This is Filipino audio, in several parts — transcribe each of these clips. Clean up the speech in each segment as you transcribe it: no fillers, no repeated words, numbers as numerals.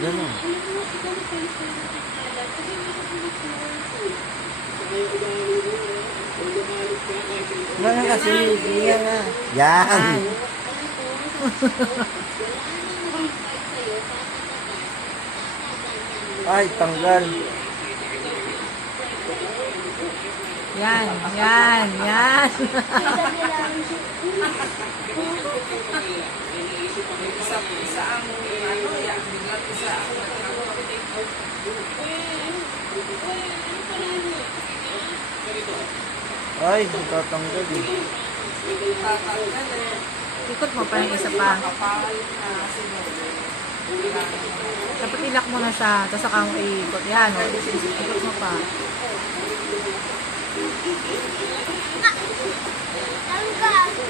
Ganun. Ganun kasi, yan nga. Yan. Ay, tanggal. Yan, yan, yan. Isa ang ano, yan, biglang isa. Ay, tatanggal eh. Tatanggal eh. Ikot mo pa yung isa pa. Kapal na sunod. Dapat ilak mo na siya. Tapos saka mo iikot. Yan, o. Ikot mo pa.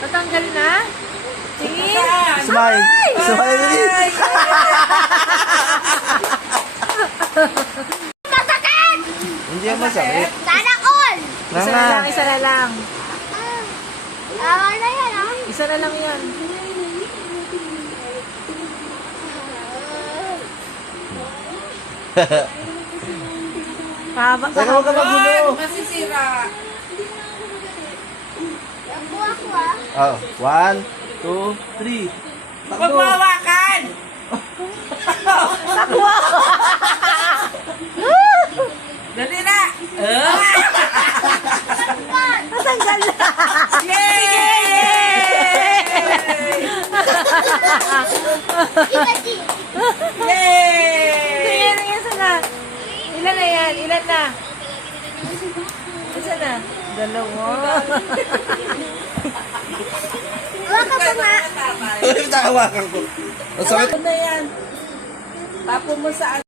Tatanggal na? Tingin! Smile. Smile ulit. Hindi yan masakit. Sana all! Isa na lang, isa na lang. Tama na yan, ah. Isa na lang yan. Pahaba Teka, huwag ka magulo. Masisira. Ako, ah. Oh, 1, 2, 3. Huwag mo hawakan! Dali na! Natanggal na. Yay! Yay! Tingin, tingin, isa na. Ilan na yan? Ilan na? Isa na? Dalawa. Huwag ka pa nga. Tawakan ko. Ang sakit. Ano na yan? Tapo mo sa